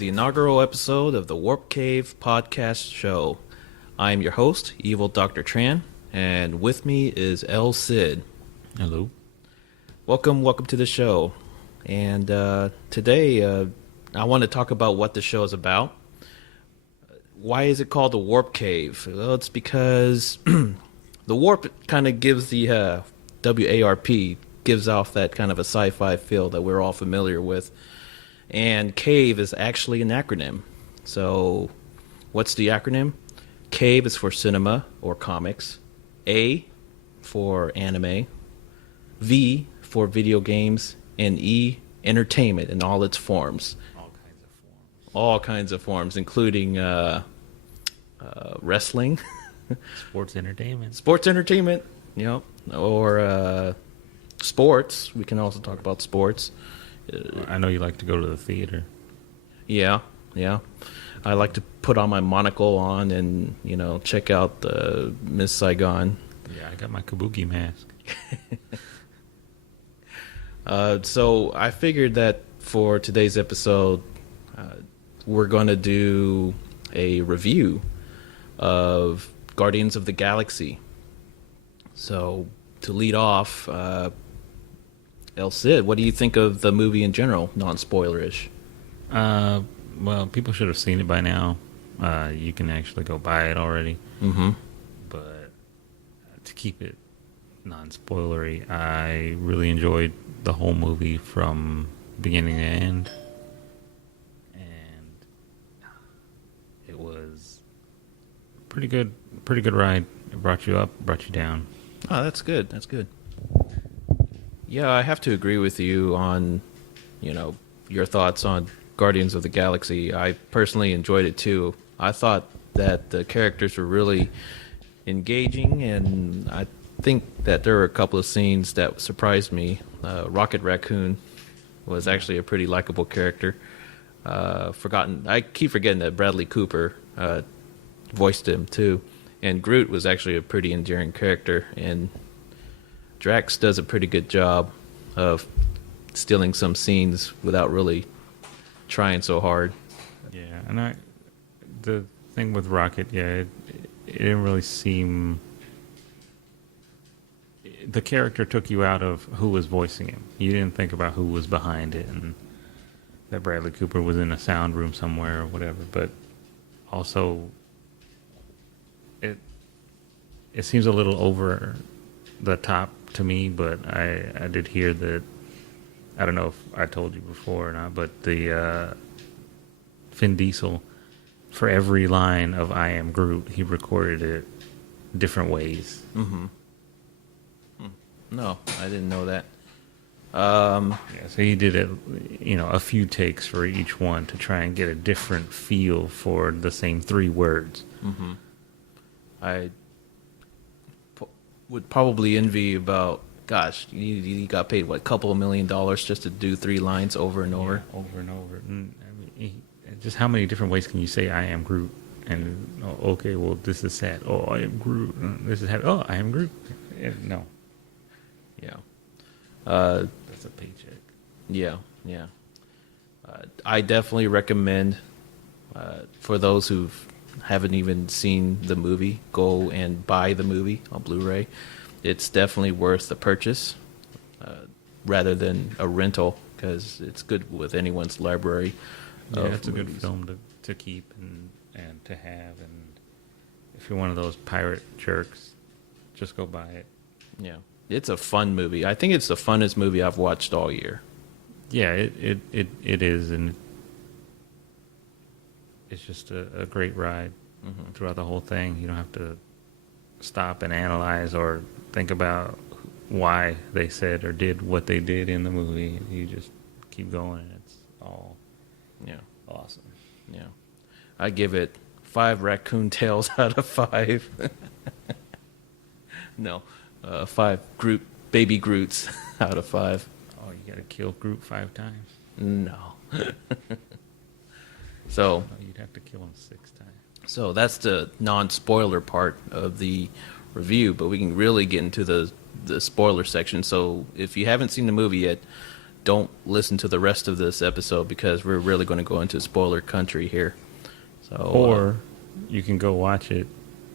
the inaugural episode of the Warp Cave podcast show. I am your host, EvilDrTran, and with me is Elcid. Hello. Welcome to the show. And today, I want to talk about what the show is about. Why is it called the Warp Cave? Well, it's because the warp kind of gives the WARP, gives off that kind of a sci-fi feel that we're all familiar with. And CAVE is actually an acronym. So what's the acronym? CAVE is for cinema or comics. A for anime. V for video games. And E, entertainment in all its forms. All kinds of forms, including wrestling. Sports entertainment. Sports entertainment, or sports. We can also talk about sports. I know you like to go to the theater. Yeah. I like to put on my monocle on and, check out the Miss Saigon. Yeah, I got my kabuki mask. So I figured that for today's episode, we're going to do a review of Guardians of the Galaxy. So to lead off, Elcid, what do you think of the movie in general, non-spoilerish? Well, people should have seen it by now. You can actually go buy it already. Mm-hmm. But to keep it non-spoilery, I really enjoyed the whole movie from beginning to end. And it was pretty good ride. It brought you up, brought you down. Oh, that's good. Yeah, I have to agree with you on, your thoughts on Guardians of the Galaxy. I personally enjoyed it too. I thought that the characters were really engaging, and I think that there were a couple of scenes that surprised me. Rocket Raccoon was actually a pretty likable character. I keep forgetting that Bradley Cooper voiced him too. And Groot was actually a pretty endearing character, and Drax does a pretty good job of stealing some scenes without really trying so hard. Yeah, and the thing with Rocket, it didn't really seem... The character took you out of who was voicing him. You didn't think about who was behind it, and that Bradley Cooper was in a sound room somewhere or whatever, but also... It seems a little over the top to me, but I did hear that, I don't know if I told you before or not, but the Vin Diesel, for every line of I Am Groot, he recorded it different ways. Mm-hmm. No, I didn't know that. So he did it, a few takes for each one to try and get a different feel for the same three words. Mm-hmm. I would probably envy about, gosh, you got paid, what, a couple of $1 million just to do 3 lines over and over? Yeah, over and over. And, just how many different ways can you say I am Groot? And, okay, well, this is sad. Oh, I am Groot. This is happy. Oh, I am Groot. No. Yeah. That's a paycheck. Yeah. I definitely recommend, for those who haven't even seen the movie, go and buy the movie on Blu-ray. It's definitely worth the purchase rather than a rental, because it's good with anyone's library. Yeah, it's a good film to keep and to have. And if you're one of those pirate jerks, just go buy it. Yeah, it's a fun movie. I think it's the funnest movie I've watched all year. Yeah, it is, and it's just a great ride throughout the whole thing. You don't have to stop and analyze or think about why they said or did what they did in the movie. You just keep going, and it's all awesome. Yeah, I give it 5 raccoon tails out of 5. No, 5 baby Groots out of 5. Oh, you gotta kill Groot 5 times? No. So you'd have to kill him 6 times. So that's the non-spoiler part of the review, but we can really get into the spoiler section. So if you haven't seen the movie yet, don't listen to the rest of this episode because we're really going to go into spoiler country here. So, Or you can go watch it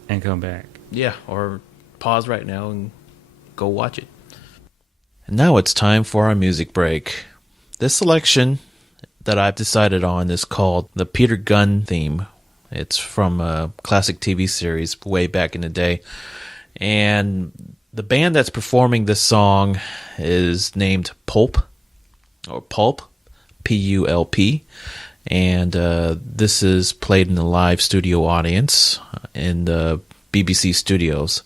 and come back. yeah, or pause right now and go watch it. And now it's time for our music break. This selection that I've decided on is called the Peter Gunn theme. It's from a classic TV series way back in the day. And the band that's performing this song is named Pulp, or Pulp, Pulp. And this is played in a live studio audience in the BBC studios.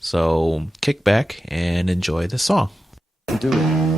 So kick back and enjoy the song. Do it.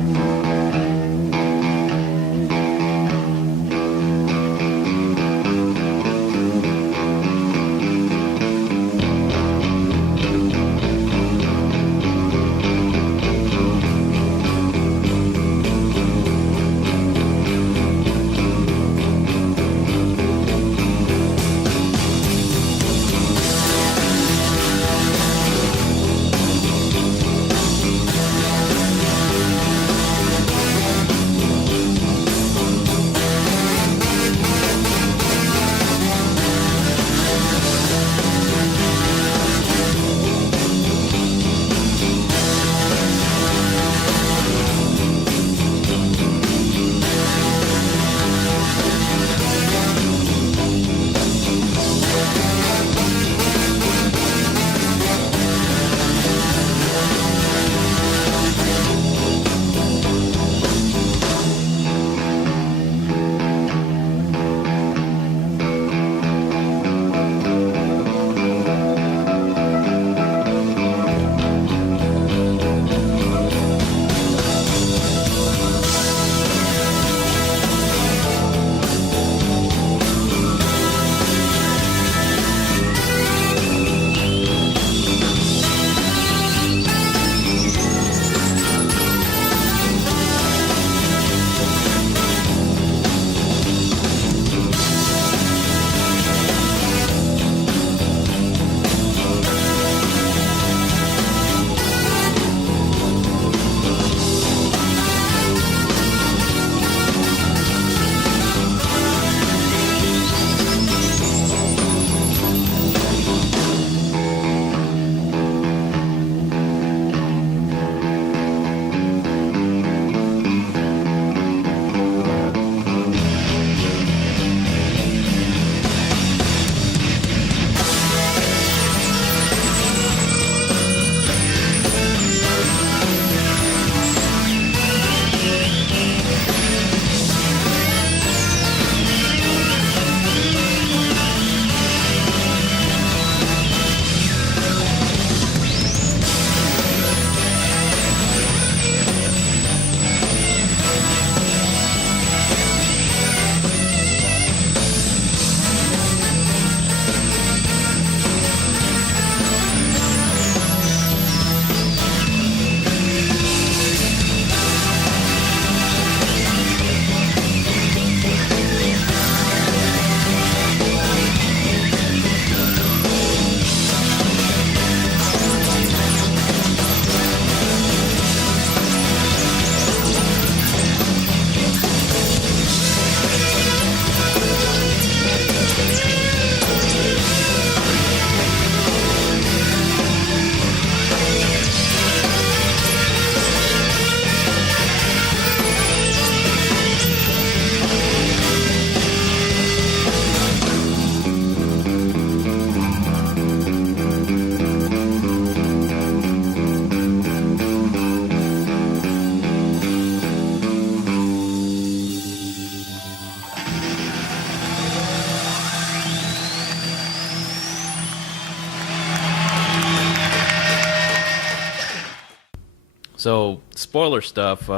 So, spoiler stuff.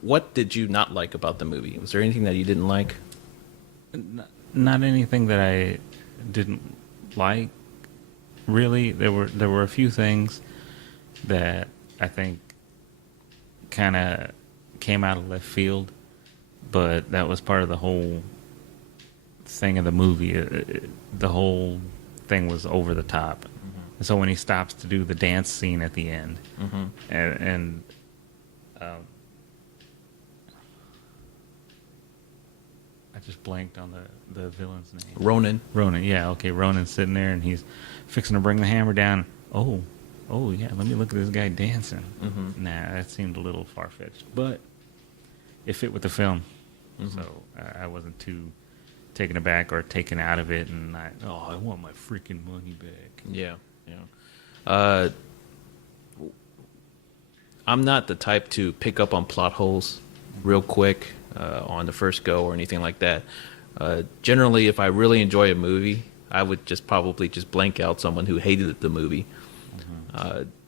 What did you not like about the movie? Was there anything that you didn't like? Not anything that I didn't like. Really, there were a few things that I think kind of came out of left field, but that was part of the whole thing of the movie. The whole thing was over the top. And so when he stops to do the dance scene at the end, and just blanked on the villain's name. Ronan. Ronan, yeah, okay. Ronan's sitting there and he's fixing to bring the hammer down. Oh yeah, let me look at this guy dancing. Mm-hmm. Nah, that seemed a little far-fetched. But it fit with the film. Mm-hmm. So I wasn't too taken aback or taken out of it. And I want my freaking money back. Yeah. I'm not the type to pick up on plot holes real quick on the first go or anything like that. Generally, if I really enjoy a movie, I would probably blank out someone who hated the movie,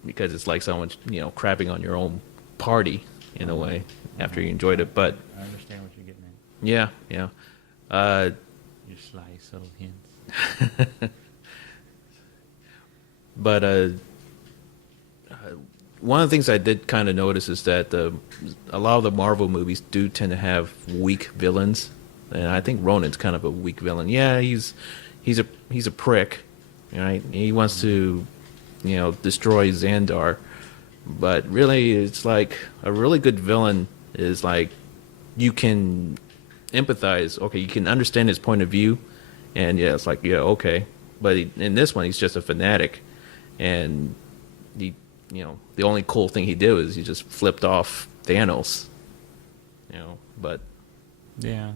because it's like someone crapping on your own party in a way after you enjoyed it. But I understand what you're getting at. yeah. Your sly, subtle hints. But one of the things I did kind of notice is that a lot of the Marvel movies do tend to have weak villains, and I think Ronan's kind of a weak villain. Yeah, he's a prick, right? He wants to, destroy Xandar, but really, it's like a really good villain is like you can empathize. Okay, you can understand his point of view, and yeah, it's like okay. But in this one, he's just a fanatic, and the only cool thing he did was he just flipped off Thanos. But Yeah.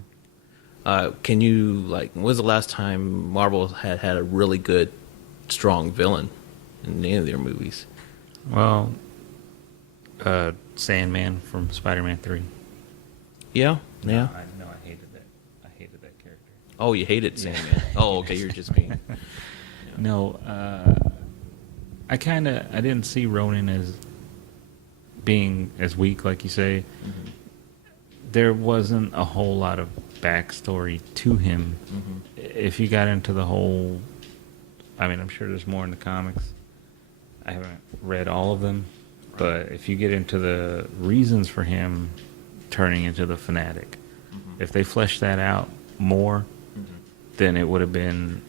can you when was the last time Marvel had a really good, strong villain in any of their movies? Well, Sandman from Spider-Man 3. Yeah. I hated that. I hated that character. Oh, you hated Sandman. Oh, okay, you're just being. No, I didn't see Ronan as being as weak, like you say. Mm-hmm. There wasn't a whole lot of backstory to him. Mm-hmm. If you got into the whole, I'm sure there's more in the comics. I haven't read all of them, but if you get into the reasons for him turning into the fanatic, if they flesh that out more, then it would have been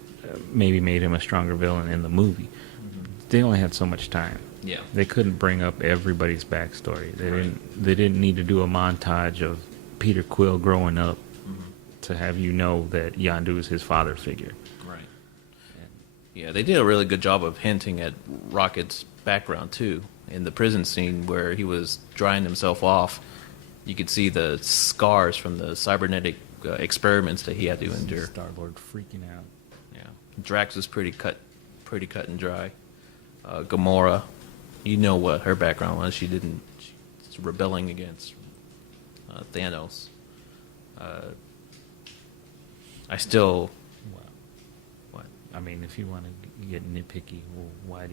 maybe made him a stronger villain in the movie. They only had so much time. Yeah. They couldn't bring up everybody's backstory. They didn't need to do a montage of Peter Quill growing up to have you know that Yondu is his father figure. Right. Yeah, they did a really good job of hinting at Rocket's background too. In the prison scene where he was drying himself off, you could see the scars from the cybernetic experiments that he had to endure. Star-Lord freaking out. Yeah, Drax was pretty cut and dry. Gamora, you know what her background was. She's rebelling against Thanos. I still. Wow. What? If you want to get nitpicky, well, why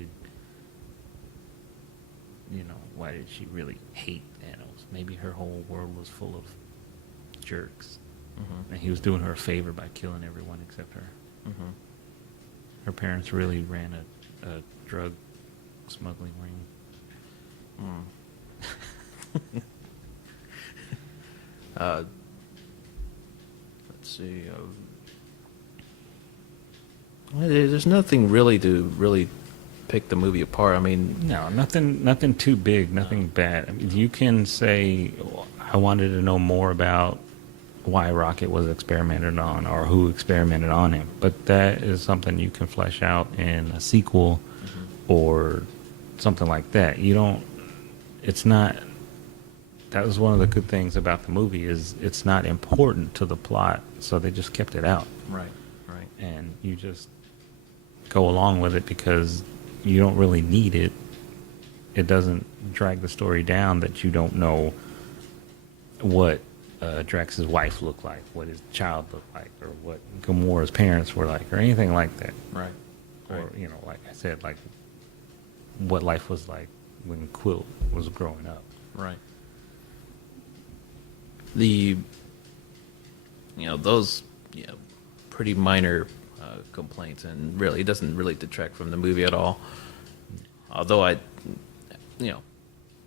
did she really hate Thanos? Maybe her whole world was full of jerks, and he was doing her a favor by killing everyone except her. Her parents really ran a drug smuggling ring. Let's see. There's nothing really to pick the movie apart. No, nothing too big, nothing bad. You can say, I wanted to know more about why Rocket was experimented on or who experimented on him. But that is something you can flesh out in a sequel or something like that. That was one of the good things about the movie is it's not important to the plot, so they just kept it out. Right. And you just go along with it because you don't really need it. It doesn't drag the story down that you don't know what Drax's wife looked like, what his child looked like, or what Gamora's parents were like, or anything like that. Right. Or, like I said, like what life was like when Quill was growing up. Right. Those pretty minor complaints, and really it doesn't really detract from the movie at all. Although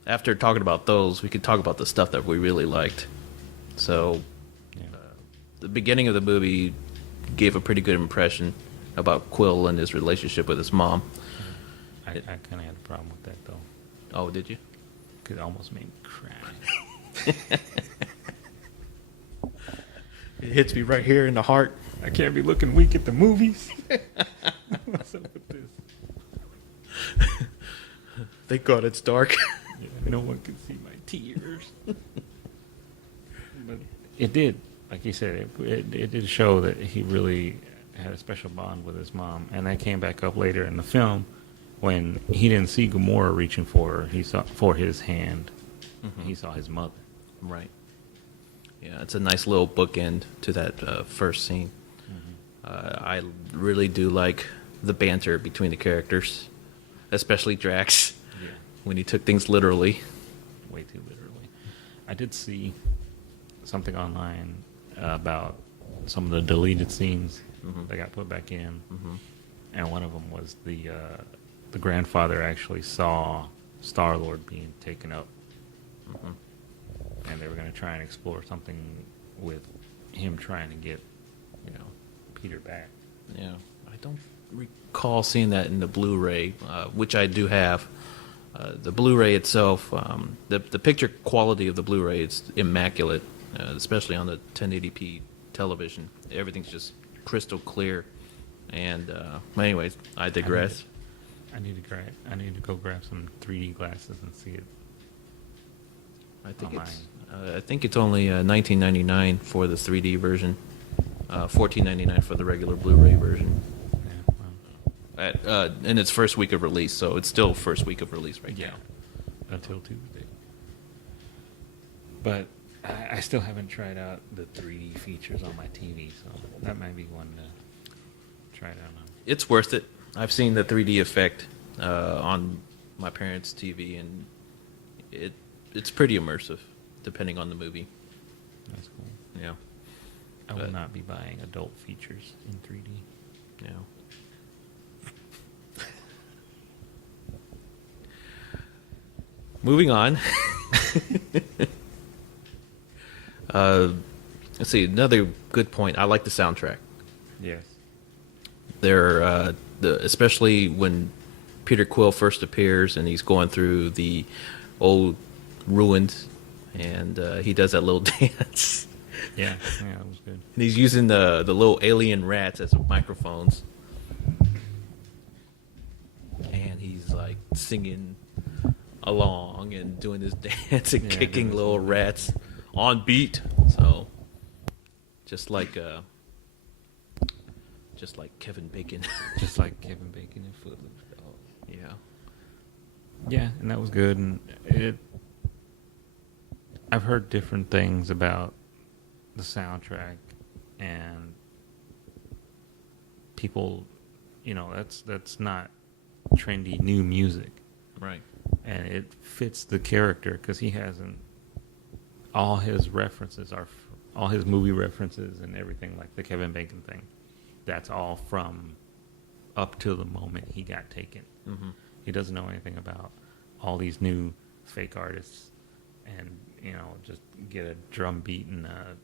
after talking about those, we could talk about the stuff that we really liked. So the beginning of the movie gave a pretty good impression about Quill and his relationship with his mom. I kind of had a problem with that, though. Oh, did you? Because it almost made me cry. It hits me right here in the heart. I can't be looking weak at the movies. What's up with this? Thank God it's dark. Yeah, no one can see my tears. But it did, like you said, it did show that he really had a special bond with his mom, and that came back up later in the film when he didn't see Gamora reaching for her. He saw for his hand. Mm-hmm. He saw his mother. Right. Yeah, it's a nice little bookend to that first scene. Mm-hmm. I really do like the banter between the characters, especially Drax, Yeah, when he took things literally. way too literally. I did see something online about some of the deleted scenes that got put back in, and one of them was the grandfather actually saw Star-Lord being taken up, and they were going to try and explore something with him trying to get, Peter back. Yeah, I don't recall seeing that in the Blu-ray, which I do have. The Blu-ray itself, the picture quality of the Blu-ray is immaculate, especially on the 1080p television. Everything's just crystal clear. And anyways, I digress. I need to go grab some 3D glasses and see it. I think it's only $19.99 for the 3D version, $14.99 for the regular Blu-ray version. Yeah, well, In its first week of release, so it's still first week of release right yeah, now. until Tuesday. But I still haven't tried out the 3D features on my TV, so that might be one to try it out on. It's worth it. I've seen the 3D effect on my parents' TV, and it's pretty immersive, depending on the movie. That's cool. Yeah, I will not be buying adult features in 3D. yeah. Moving on. Let's see, another good point. I like the soundtrack. Yes. Especially when Peter Quill first appears and he's going through the old ruins, and he does that little dance. Yeah, that was good. And he's using the little alien rats as microphones, and he's like singing along and doing this dance and kicking little rats on beat. So just like Kevin Bacon. Just like Kevin Bacon and Footloose. Yeah. Yeah, and that was good. And I've heard different things about the soundtrack, and people, that's not trendy new music, Right. and it fits the character because he hasn't. All his references are all his movie references and everything, like the Kevin Bacon thing. That's all from up to the moment he got taken. Mm-hmm. He doesn't know anything about all these new fake artists, and just get a drum beat and a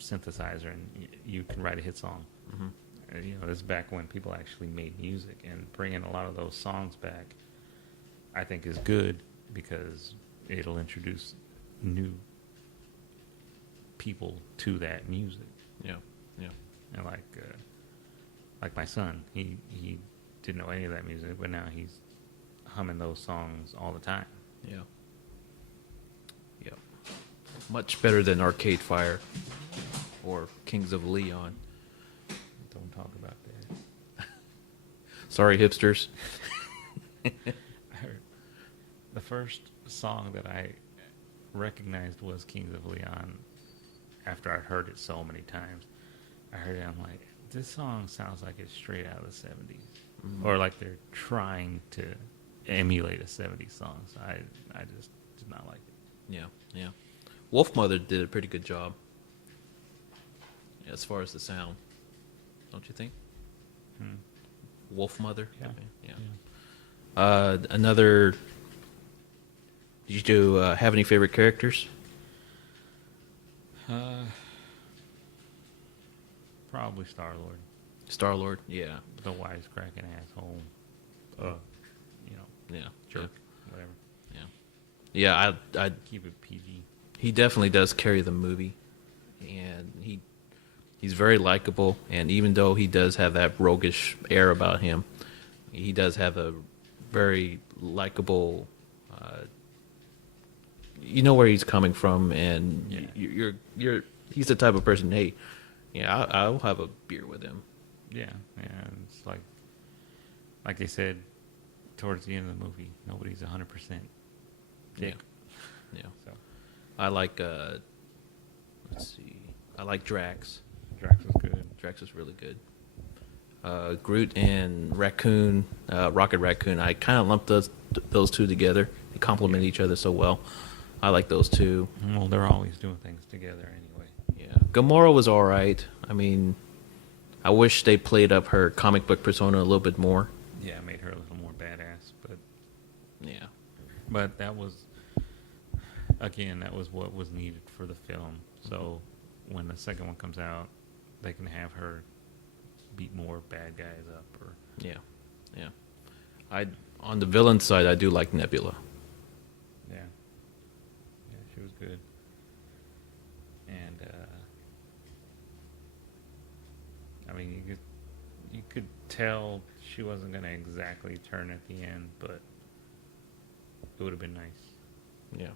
synthesizer, and you can write a hit song. Mm-hmm. This is back when people actually made music, and bringing a lot of those songs back, I think, is good because it'll introduce new people to that music. Yeah. Yeah. And like my son, he didn't know any of that music, but now he's humming those songs all the time. Yeah. Yeah. Much better than Arcade Fire or Kings of Leon. Don't talk about that. Sorry, hipsters. I heard the first song that I recognized was Kings of Leon after I'd heard it so many times. I heard it, I'm like, this song sounds like it's straight out of the 70s. Mm-hmm. Or like they're trying to emulate a 70s song. So I just did not like it. Yeah, yeah. Wolfmother did a pretty good job as far as the sound, don't you think? Wolfmother? Yeah. Yeah. Another... Did you have any favorite characters? Probably Star-Lord. Star-Lord? Yeah. The wisecracking asshole. Yeah. Jerk. Whatever. Yeah, I Keep it PG. he definitely does carry the movie, and He's very likable, and even though he does have that roguish air about him, he does have a very likable. You know where he's coming from, and you're he's the type of person. Hey, yeah, I'll have a beer with him. Yeah. It's like they said towards the end of the movie, nobody's 100%. Yeah. So I like. Let's see. I like Drax. Drax was good. Drax is really good. Groot and Raccoon, Rocket Raccoon. I kind of lumped those two together. They complement each other so well. I like those two. Well, they're always doing things together anyway. Yeah, Gamora was all right. I mean, I wish they played up her comic book persona a little bit more. Yeah, made her a little more badass, but Yeah, But that was, again, that was what was needed for the film. So when the second one comes out, they can have her beat more bad guys up. Or yeah. On the villain side, I do like Nebula. yeah, she was good. And I mean, you could tell she wasn't gonna exactly turn at the end, but it would have been nice. Yeah,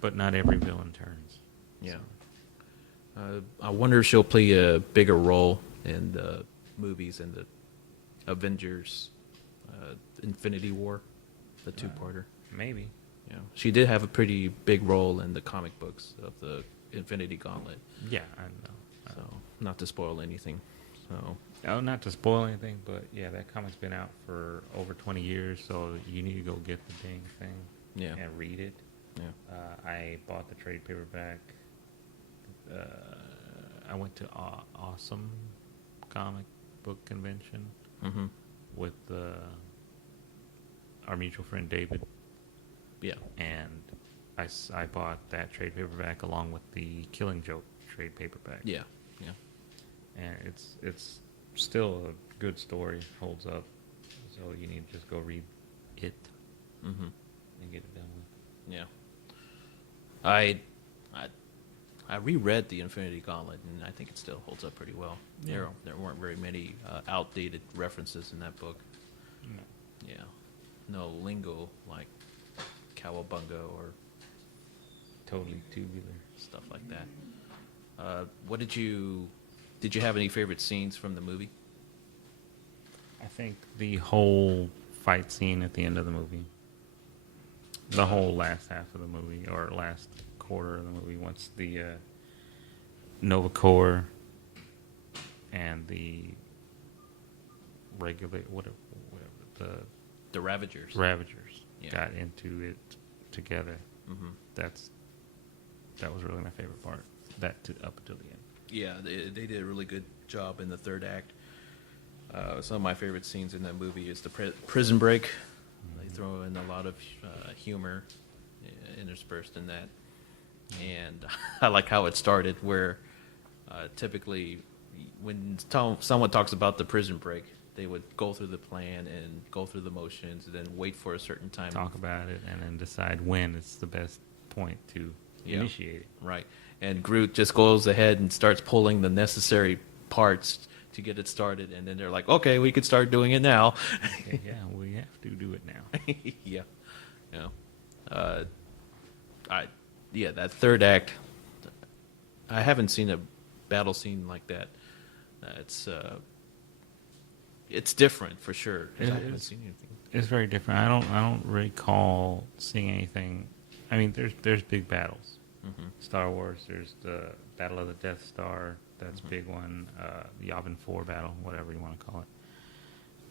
But not every villain turns. yeah. So. I wonder if she'll play a bigger role in the movies and the Avengers Infinity War, the two-parter. Maybe. Yeah, she did have a pretty big role in the comic books of the Infinity Gauntlet. Yeah, I know. So, not to spoil anything. So, Oh, not to spoil anything, but yeah, that comic's been out for over 20 years, so you need to go get the dang thing yeah, and read it. yeah. I bought the trade paperback. I went to Awesome Comic Book Convention Mm-hmm. with our mutual friend David, Yeah, and I bought that trade paperback along with the Killing Joke trade paperback. yeah, yeah. And it's still a good story, holds up. So you need to just go read it Mm-hmm. and get it done with. Yeah. I reread the Infinity Gauntlet, and I think it still holds up pretty well. Yeah. There weren't very many outdated references in that book. No. Yeah. No lingo like cowabunga or Totally tubular. stuff like that. What did you have any favorite scenes from the movie? I think the whole fight scene at the end of the movie, the whole last half of the movie, or last quarter of the movie, once the Nova Corps and the whatever The Ravagers. Ravagers Yeah. got into it together. Mm-hmm. That was really my favorite part. Up until the end. Yeah, they did a really good job in the third act. Some of my favorite scenes in that movie is the prison break. Mm-hmm. They throw in a lot of humor interspersed in that. And I like how it started, where typically when someone talks about the prison break, they would go through the plan and go through the motions and then wait for a certain time. Talk about it and then decide when it's the best point to initiate it. Right. And Groot just goes ahead and starts pulling the necessary parts to get it started, and then they're like, okay, we can start doing it now. Okay, yeah, we have to do it now. Yeah. That third act, I haven't seen a battle scene like that. It's different for sure. 'Cause I haven't seen anything. It's very different. I don't recall seeing anything. I mean, there's big battles. Mm-hmm. Star Wars. There's the Battle of the Death Star. That's a big one. The Yavin 4 battle, whatever you want to call it.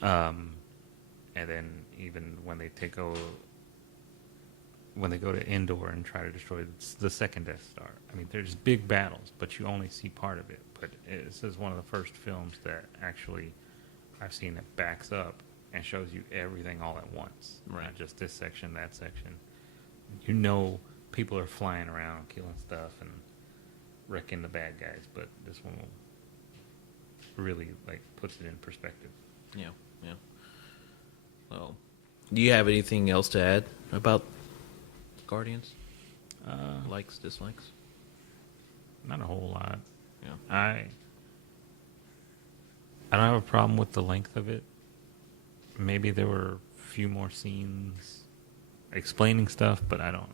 And then even when they go to Endor and try to destroy the second Death Star. I mean, there's big battles, but you only see part of it. But this is one of the first films that actually I've seen that backs up and shows you everything all at once. Right. Not just this section, that section. You know people are flying around, killing stuff, and wrecking the bad guys, but this one really puts it in perspective. Yeah. Well, do you have anything else to add about Guardians? Likes, dislikes? Not a whole lot. Yeah. I don't have a problem with the length of it. Maybe there were a few more scenes explaining stuff, but I don't.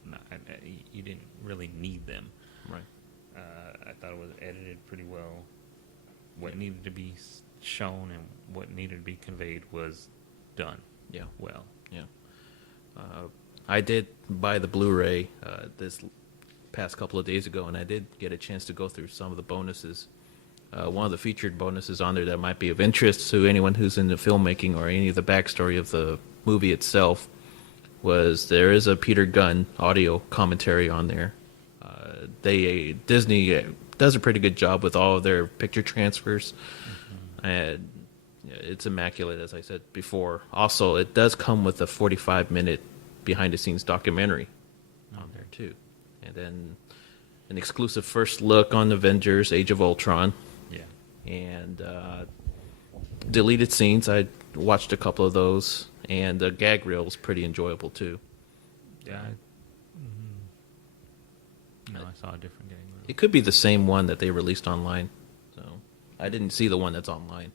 You didn't really need them. Right. I thought it was edited pretty well. What needed to be shown and what needed to be conveyed was done. Yeah. Well. Yeah. I did buy the Blu-ray this past couple of days ago, and I did get a chance to go through some of the bonuses. One of the featured bonuses on there that might be of interest to anyone who's into filmmaking or any of the backstory of the movie itself was there is a Peter Gunn audio commentary on there. Disney does a pretty good job with all of their picture transfers, and it's immaculate, as I said before. Also, it does come with a 45-minute behind-the-scenes documentary on there too, and then an exclusive first look on Avengers: Age of Ultron. Yeah. And deleted scenes. I watched a couple of those, and the gag reel was pretty enjoyable too. Yeah. No, I saw a different game. It could be the same one that they released online. So I didn't see the one that's online.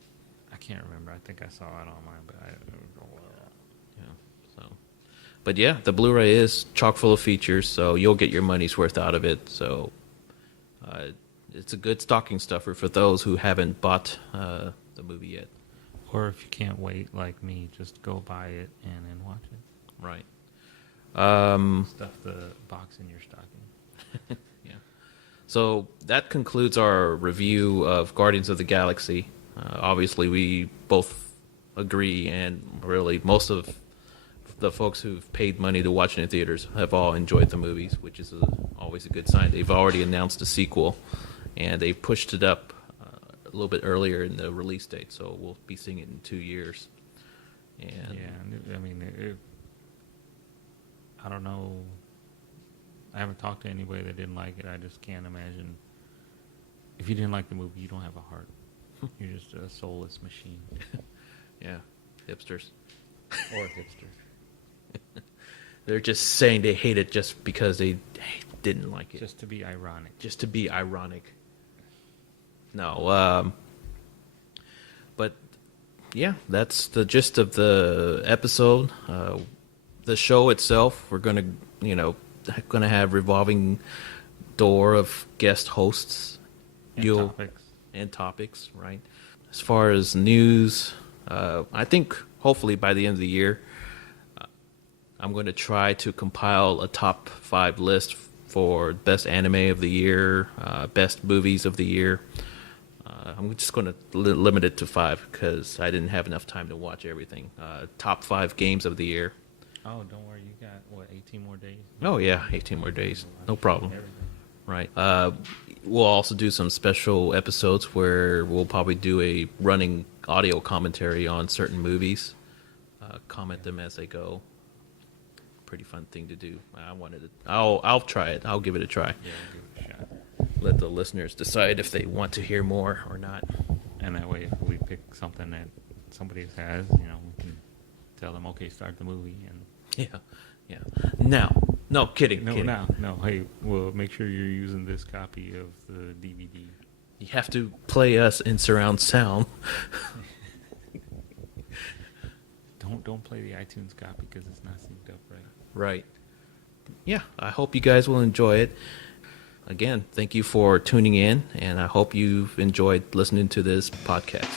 I can't remember. I think I saw it online, but Yeah. But yeah, the Blu-ray is chock full of features, so you'll get your money's worth out of it. So it's a good stocking stuffer for those who haven't bought the movie yet. Or if you can't wait, like me, just go buy it and then watch it. Right. Stuff the box in your stocking. Yeah. So that concludes our review of Guardians of the Galaxy. Obviously, we both agree, and really most of the folks who've paid money to watch it in theaters have all enjoyed the movies, which is always a good sign. They've already announced a sequel, and they pushed it up a little bit earlier in the release date, so we'll be seeing it in 2 years. And Yeah, I mean, I don't know. I haven't talked to anybody that didn't like it. I just can't imagine. If you didn't like the movie, you don't have a heart. You're just a soulless machine. yeah, hipsters. Or a hipster. They're just saying they hate it just because they didn't like it. Just to be ironic. Just to be ironic. No, but yeah, that's the gist of the episode. The show itself, we're gonna have revolving door of guest hosts. And topics, right? As far as news, I think hopefully by the end of the year, I'm going to try to compile a top 5 list for best anime of the year, best movies of the year. I'm just going to limit it to 5 because I didn't have enough time to watch everything. Top 5 games of the year. Oh, don't worry. You got, 18 more days? Oh, yeah, 18 more days. No problem. Everything. Right. We'll also do some special episodes where we'll probably do a running audio commentary on certain movies. Comment them as they go. Pretty fun thing to do. I'll try it. I'll give it a try. Yeah, give it a shot. Let the listeners decide if they want to hear more or not. And that way, if we pick something that somebody has, we can tell them, okay, start the movie. And Yeah. Now, no, kidding. No. Hey, well, make sure you're using this copy of the DVD. You have to play us in surround sound. Don't play the iTunes copy because it's not synced up right. Right. Yeah, I hope you guys will enjoy it. Again, thank you for tuning in, and I hope you've enjoyed listening to this podcast.